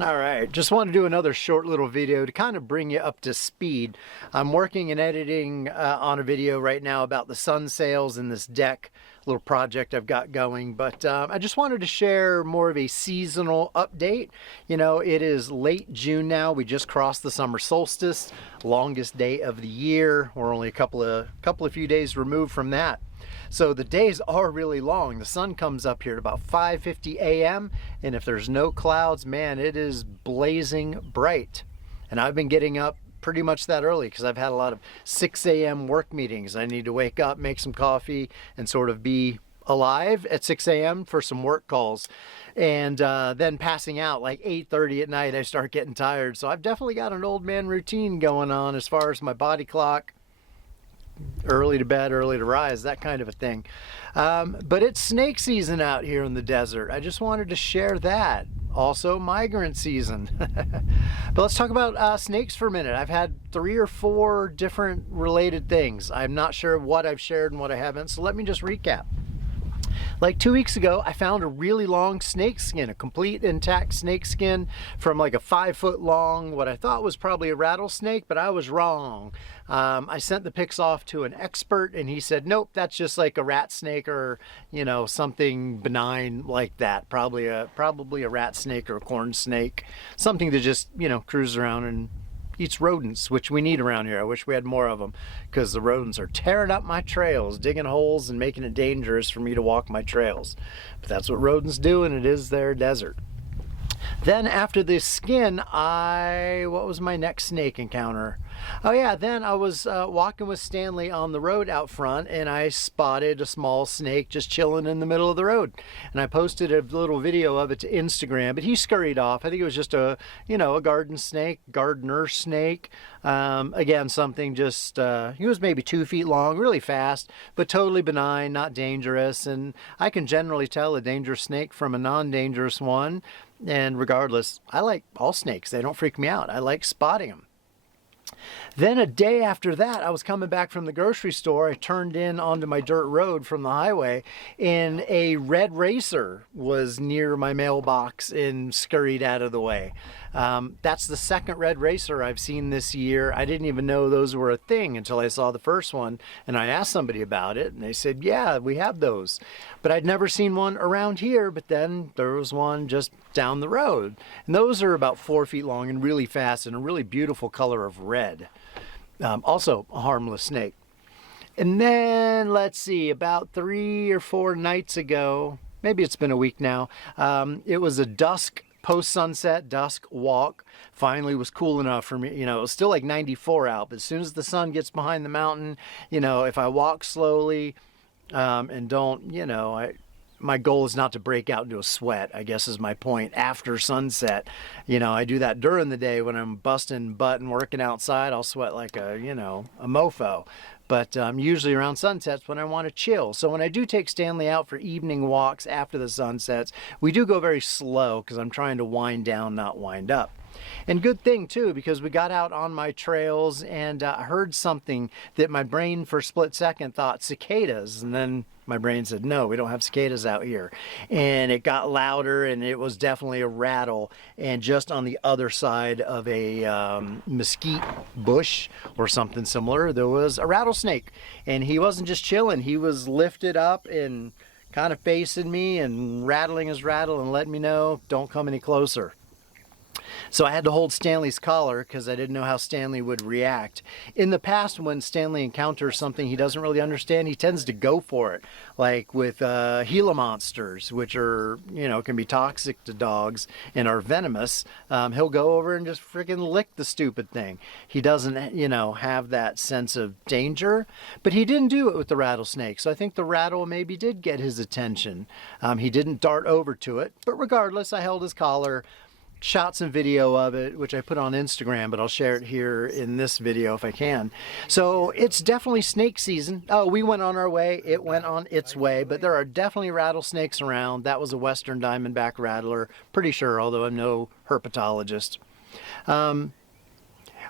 All right, just want to do another short little video to kind of bring you up to speed. I'm working and editing on a video right now about the sun sails in this deck, little project I've got going, but I just wanted to share more of a seasonal update. You know, it is late June now. We just crossed the summer solstice, longest day of the year. We're only a couple of few days removed from that. So the days are really long. The sun comes up here at about 5:50 a.m. and if there's no clouds, man, it is blazing bright. And I've been getting up pretty much that early because I've had a lot of 6 a.m. work meetings. I need to wake up, make some coffee, and sort of be alive at 6 a.m. for some work calls. And then passing out like 8:30 at night, I start getting tired. So I've definitely got an old man routine going on as far as my body clock. Early to bed, early to rise, that kind of a thing. But it's snake season out here in the desert. I just wanted to share that. Also migrant season. But let's talk about snakes for a minute. I've had 3 or 4 different related things. I'm not sure what I've shared and what I haven't, so let me just recap. Like 2 weeks ago, I found a really long snake skin, a complete intact snake skin from like a 5-foot long, what I thought was probably a rattlesnake, but I was wrong. I sent the pics off to an expert and he said, nope, that's just like a rat snake or, you know, something benign like that. Probably a rat snake or a corn snake, something to just, you know, cruise around and eats rodents, which we need around here. I wish we had more of them because the rodents are tearing up my trails, digging holes and making it dangerous for me to walk my trails. But that's what rodents do, and it is their desert. Then after this skin, what was my next snake encounter? Oh yeah, then I was walking with Stanley on the road out front and I spotted a small snake just chilling in the middle of the road. And I posted a little video of it to Instagram, but he scurried off. I think it was just a, you know, a gardener snake. Again, something just, he was maybe 2 feet long, really fast, but totally benign, not dangerous. And I can generally tell a dangerous snake from a non-dangerous one. And regardless, I like all snakes. They don't freak me out. I like spotting them. Then a day after that, I was coming back from the grocery store. I turned in onto my dirt road from the highway and a red racer was near my mailbox and scurried out of the way. That's the second red racer I've seen this year. I didn't even know those were a thing until I saw the first one and I asked somebody about it and they said, yeah, we have those. But I'd never seen one around here, but then there was one just down the road. And those are about 4 feet long and really fast and a really beautiful color of red. Also a harmless snake. And then let's see, about 3 or 4 nights ago, maybe it's been a week now, it was a post-sunset dusk walk. Finally was cool enough for me. You know, it was still like 94 out, but as soon as the sun gets behind the mountain, you know, if I walk slowly and don't, you know, my goal is not to break out into a sweat, I guess is my point, after sunset. You know, I do that during the day when I'm busting butt and working outside. I'll sweat like a, you know, a mofo. But usually around sunsets when I want to chill. So when I do take Stanley out for evening walks after the sunsets, we do go very slow because I'm trying to wind down, not wind up. And good thing too, because we got out on my trails and I heard something that my brain for a split second thought cicadas, and then my brain said, no, we don't have cicadas out here. And it got louder and it was definitely a rattle. And just on the other side of a mesquite bush or something similar, there was a rattlesnake. And he wasn't just chilling, he was lifted up and kind of facing me and rattling his rattle and letting me know, don't come any closer. So I had to hold Stanley's collar because I didn't know how Stanley would react. In the past, when Stanley encounters something he doesn't really understand, he tends to go for it. Like with Gila monsters, which are, you know, can be toxic to dogs and are venomous. He'll go over and just freaking lick the stupid thing. He doesn't, you know, have that sense of danger, but he didn't do it with the rattlesnake. So I think the rattle maybe did get his attention. He didn't dart over to it, but regardless, I held his collar, shot some video of it, which I put on Instagram, but I'll share it here in this video if I can. So it's definitely snake season. Oh, we went on our way, it went on its way, but there are definitely rattlesnakes around. That was a western diamondback rattler, pretty sure, although I'm no herpetologist.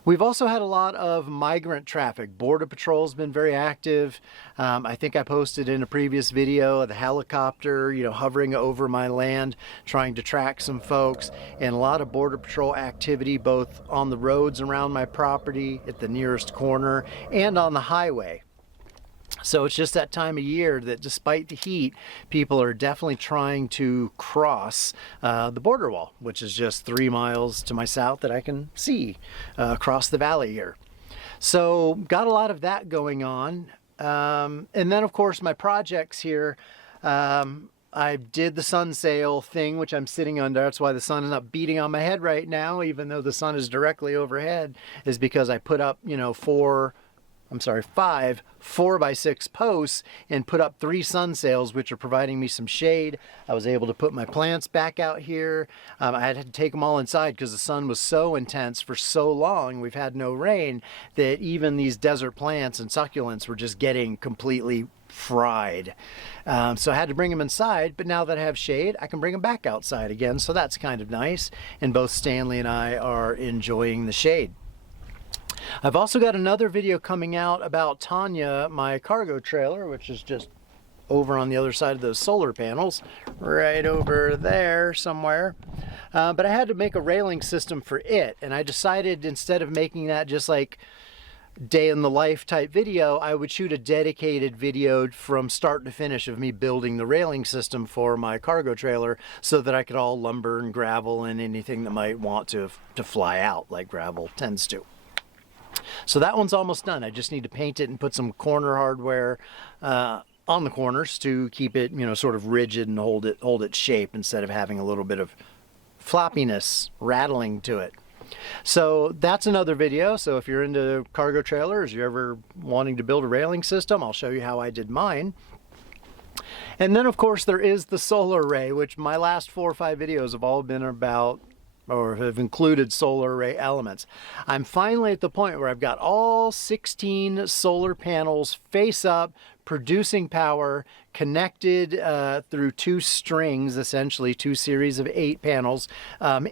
We've also had a lot of migrant traffic. Border Patrol's been very active. I think I posted in a previous video of the helicopter, hovering over my land, trying to track some folks, and a lot of Border Patrol activity both on the roads around my property, at the nearest corner, and on the highway. So it's just that time of year that despite the heat, people are definitely trying to cross the border wall, which is just 3 miles to my south that I can see across the valley here. So got a lot of that going on. And then of course my projects here, I did the sun sail thing, which I'm sitting under. That's why the sun is not beating on my head right now, even though the sun is directly overhead, is because I put up, 5 4x6 posts and put up 3 sun sails, which are providing me some shade. I was able to put my plants back out here. I had to take them all inside because the sun was so intense for so long. We've had no rain that even these desert plants and succulents were just getting completely fried. So I had to bring them inside, but now that I have shade, I can bring them back outside again. So that's kind of nice. And both Stanley and I are enjoying the shade. I've also got another video coming out about Tanya, my cargo trailer, which is just over on the other side of those solar panels, right over there somewhere. But I had to make a railing system for it, and I decided instead of making that just like day in the life type video, I would shoot a dedicated video from start to finish of me building the railing system for my cargo trailer so that I could haul lumber and gravel and anything that might want to fly out like gravel tends to. So that one's almost done. I just need to paint it and put some corner hardware on the corners to keep it, sort of rigid and hold its shape instead of having a little bit of floppiness, rattling to it. So that's another video. So if you're into cargo trailers, you're ever wanting to build a railing system, I'll show you how I did mine. And then of course there is the solar array, which my last 4 or 5 videos have all been about or have included solar array elements. I'm finally at the point where I've got all 16 solar panels face up, producing power, connected through 2 strings, essentially 2 series of 8 panels,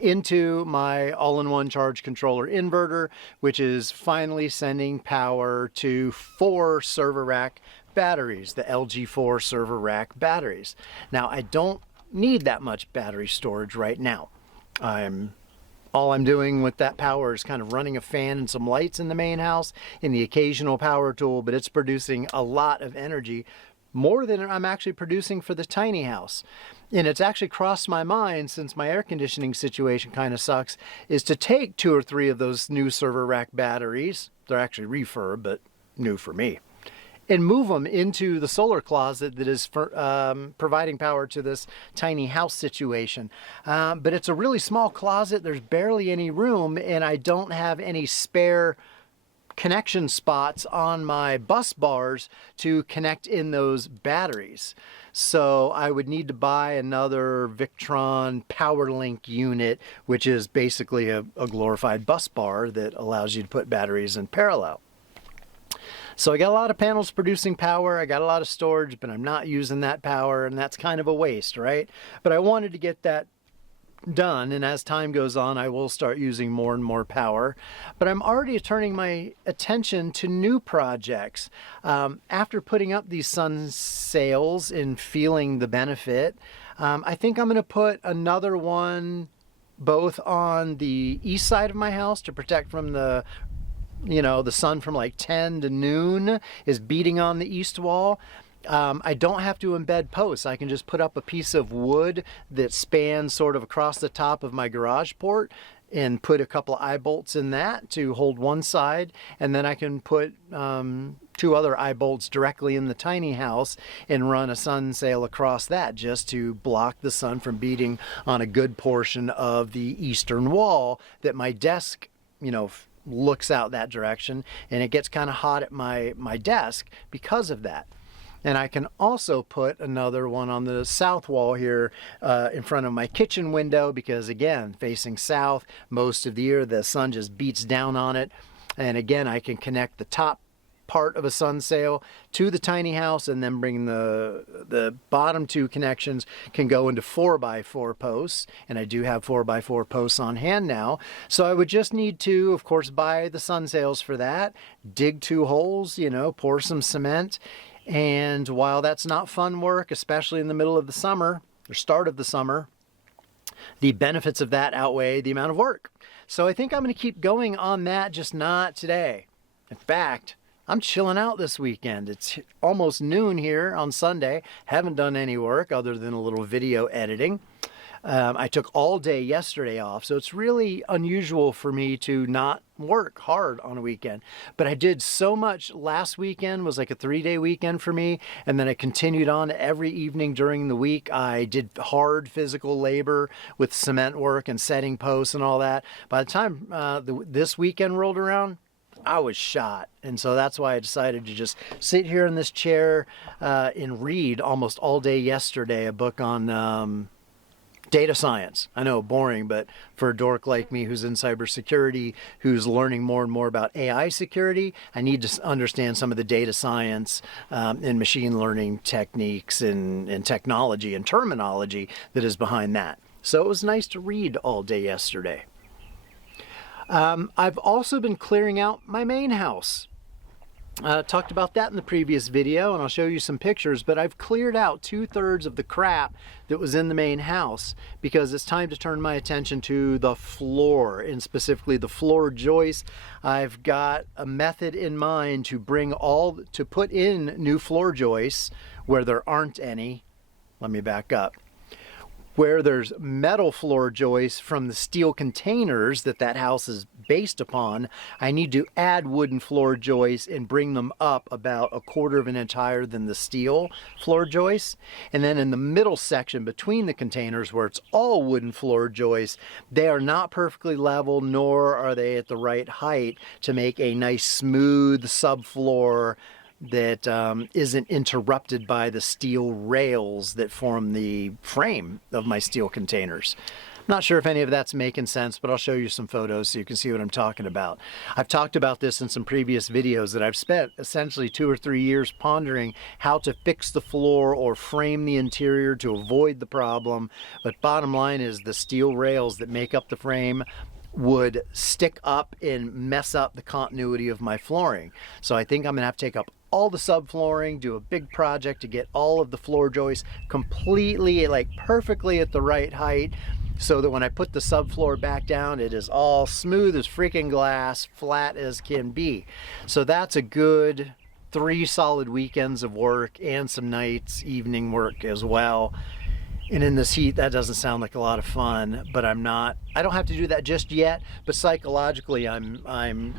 into my all-in-one charge controller inverter, which is finally sending power to 4 server rack batteries, the LG4 server rack batteries. Now, I don't need that much battery storage right now. All I'm doing with that power is kind of running a fan and some lights in the main house and the occasional power tool, but it's producing a lot of energy, more than I'm actually producing for the tiny house. And it's actually crossed my mind, since my air conditioning situation kind of sucks, is to take 2 or 3 of those new server rack batteries, they're actually refurb, but new for me, and move them into the solar closet that is providing power to this tiny house situation. But it's a really small closet. There's barely any room, and I don't have any spare connection spots on my bus bars to connect in those batteries. So I would need to buy another Victron PowerLink unit, which is basically a glorified bus bar that allows you to put batteries in parallel. So I got a lot of panels producing power, I got a lot of storage, but I'm not using that power, and that's kind of a waste, right? But I wanted to get that done, and as time goes on, I will start using more and more power. But I'm already turning my attention to new projects. After putting up these sun sails and feeling the benefit, I think I'm going to put another one both on the east side of my house to protect from the sun from like 10 to noon is beating on the east wall. I don't have to embed posts. I can just put up a piece of wood that spans sort of across the top of my garage port and put a couple of eye bolts in that to hold one side, and then I can put 2 other eye bolts directly in the tiny house and run a sun sail across that just to block the sun from beating on a good portion of the eastern wall that my desk, looks out that direction, and it gets kind of hot at my desk because of that. And I can also put another one on the south wall here in front of my kitchen window, because again, facing south most of the year, the sun just beats down on it. And again, I can connect the top part of a sun sail to the tiny house, and then bring the bottom 2 connections can go into 4x4 posts, and I do have 4x4 posts on hand now. So I would just need to, of course, buy the sun sails for that, dig 2 holes, you know, pour some cement. And while that's not fun work, especially in the middle of the summer or start of the summer, the benefits of that outweigh the amount of work. So I think I'm going to keep going on that, just not today. In fact, I'm chilling out this weekend. It's almost noon here on Sunday. Haven't done any work other than a little video editing. I took all day yesterday off, so it's really unusual for me to not work hard on a weekend. But I did so much. Last weekend was like a 3-day weekend for me, and then I continued on every evening during the week. I did hard physical labor with cement work and setting posts and all that. By the time this weekend rolled around, I was shot. And so that's why I decided to just sit here in this chair and read almost all day yesterday a book on data science. I know, boring, but for a dork like me who's in cybersecurity, who's learning more and more about AI security, I need to understand some of the data science and machine learning techniques and technology and terminology that is behind that. So it was nice to read all day yesterday. I've also been clearing out my main house. Talked about that in the previous video, and I'll show you some pictures, but I've cleared out 2/3 of the crap that was in the main house because it's time to turn my attention to the floor, and specifically the floor joists. I've got a method in mind to put in new floor joists where there aren't any. Let me back up. Where there's metal floor joists from the steel containers that house is based upon, I need to add wooden floor joists and bring them up about 1/4 of an inch higher than the steel floor joists. And then in the middle section between the containers where it's all wooden floor joists, they are not perfectly level, nor are they at the right height to make a nice smooth subfloor that isn't interrupted by the steel rails that form the frame of my steel containers. Not sure if any of that's making sense, but I'll show you some photos so you can see what I'm talking about. I've talked about this in some previous videos that I've spent essentially 2 or 3 years pondering how to fix the floor or frame the interior to avoid the problem. But bottom line is the steel rails that make up the frame would stick up and mess up the continuity of my flooring. So I think I'm gonna have to take up all the subflooring, do a big project to get all of the floor joists completely, like perfectly at the right height, so that when I put the subfloor back down, it is all smooth as freaking glass, flat as can be. So that's a good 3 solid weekends of work and some nights, evening work as well. And in this heat, that doesn't sound like a lot of fun, but I don't have to do that just yet, but psychologically I'm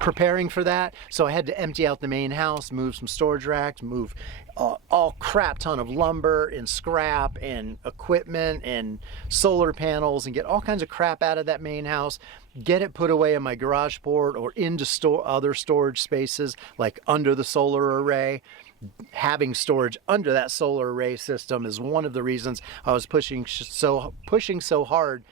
preparing for that. So I had to empty out the main house, move some storage racks, move all crap ton of lumber and scrap and equipment and solar panels, and get all kinds of crap out of that main house, get it put away in my garage port or into other storage spaces like under the solar array. Having storage under that solar array system is one of the reasons I was pushing so hard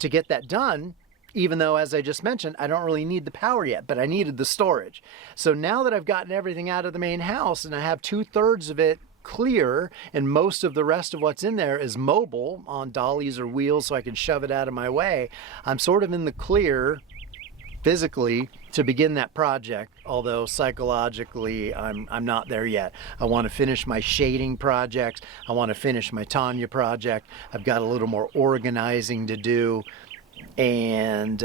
to get that done, even though, as I just mentioned, I don't really need the power yet, but I needed the storage. So now that I've gotten everything out of the main house and I have 2/3 of it clear and most of the rest of what's in there is mobile on dollies or wheels so I can shove it out of my way, I'm sort of in the clear physically to begin that project, although psychologically I'm not there yet. I want to finish my shading projects. I want to finish my Tanya project. I've got a little more organizing to do. And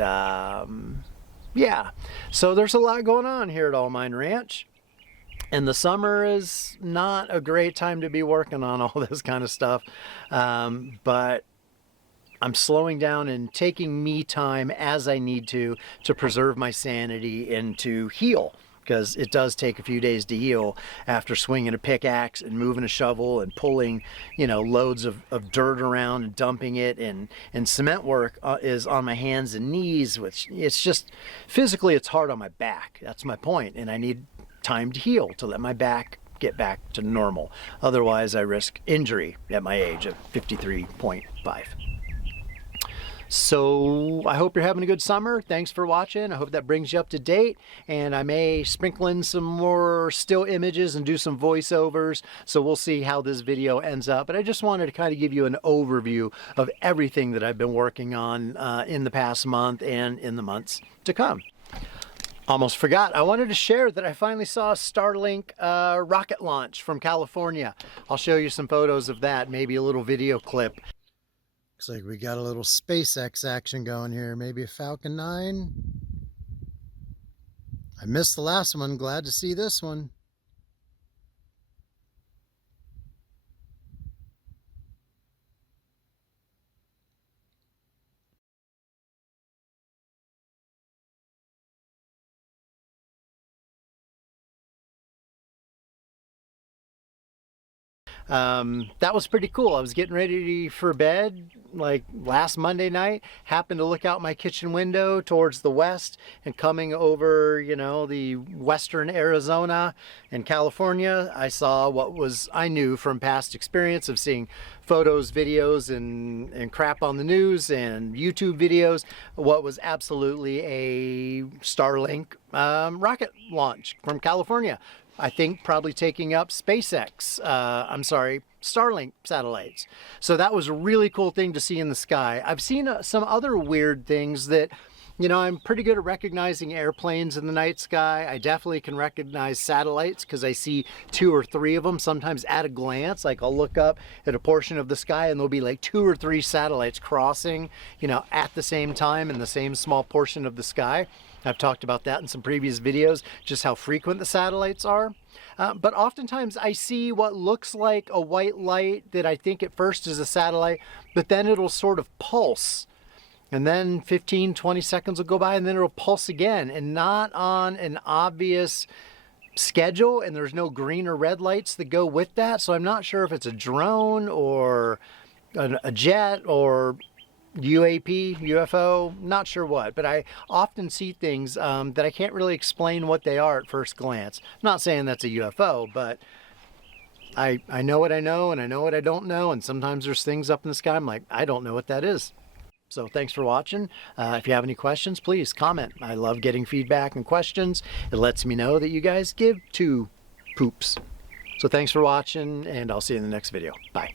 yeah, so there's a lot going on here at All Mine Ranch. And the summer is not a great time to be working on all this kind of stuff. But I'm slowing down and taking me time as I need to preserve my sanity and to heal, because it does take a few days to heal after swinging a pickaxe and moving a shovel and pulling, loads of dirt around and dumping it, and cement work is on my hands and knees, which it's just physically it's hard on my back. That's my point, and I need time to heal to let my back get back to normal. Otherwise I risk injury at my age of 53.5. So I hope you're having a good summer. Thanks for watching. I hope that brings you up to date, and I may sprinkle in some more still images and do some voiceovers, so we'll see how this video ends up. But I just wanted to kind of give you an overview of everything that I've been working on in the past month and in the months to come. Almost forgot, I wanted to share that I finally saw a Starlink rocket launch from California. I'll show you some photos of that, maybe a little video clip. Looks like we got a little SpaceX action going here, maybe a Falcon 9. I missed the last one, glad to see this one. That was pretty cool. I was getting ready for bed like last Monday night, happened to look out my kitchen window towards the west, and coming over, you know, the western Arizona and California, I saw what was, I knew from past experience of seeing photos, videos, and crap on the news and YouTube videos, what was absolutely a Starlink rocket launch from California. I think probably taking up SpaceX, Starlink satellites. So that was a really cool thing to see in the sky. I've seen some other weird things that, you know, I'm pretty good at recognizing airplanes in the night sky. I definitely can recognize satellites because I see 2 or 3 of them sometimes at a glance. Like I'll look up at a portion of the sky and there'll be like 2 or 3 satellites crossing, you know, at the same time in the same small portion of the sky. I've talked about that in some previous videos, just how frequent the satellites are. But oftentimes I see what looks like a white light that I think at first is a satellite, but then it'll sort of pulse. And then 15, 20 seconds will go by and then it'll pulse again, and not on an obvious schedule, and there's no green or red lights that go with that. So I'm not sure if it's a drone or a jet or UAP, UFO, not sure what, but I often see things that I can't really explain what they are at first glance. I'm not saying that's a UFO, but I know what I know and I know what I don't know, and sometimes there's things up in the sky I'm like, I don't know what that is. So thanks for watching. If you have any questions, please comment. I love getting feedback and questions. It lets me know that you guys give two poops. So thanks for watching, and I'll see you in the next video. Bye.